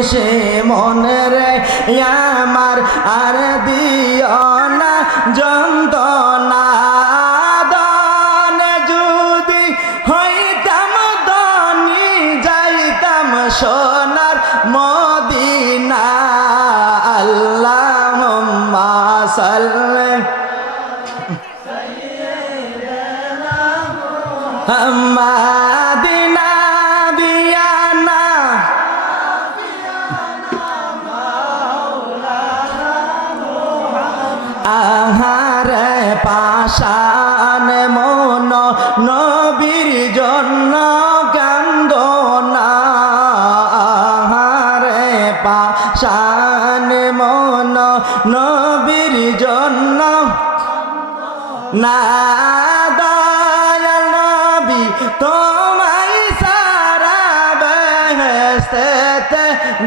দিবানিশি মন রে আমার আর দিও না দানে যদি দনি সোনার মদিনা। আল্লাহুম্মা সাল্লি। আহারে পাশান মন নবীর জন্য কান্দ না আহারে পাশান মন নবীর জন্য না নবী সারা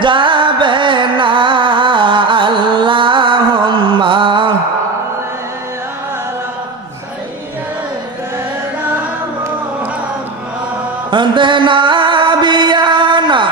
যাবে না। দেনা বিয়ানা।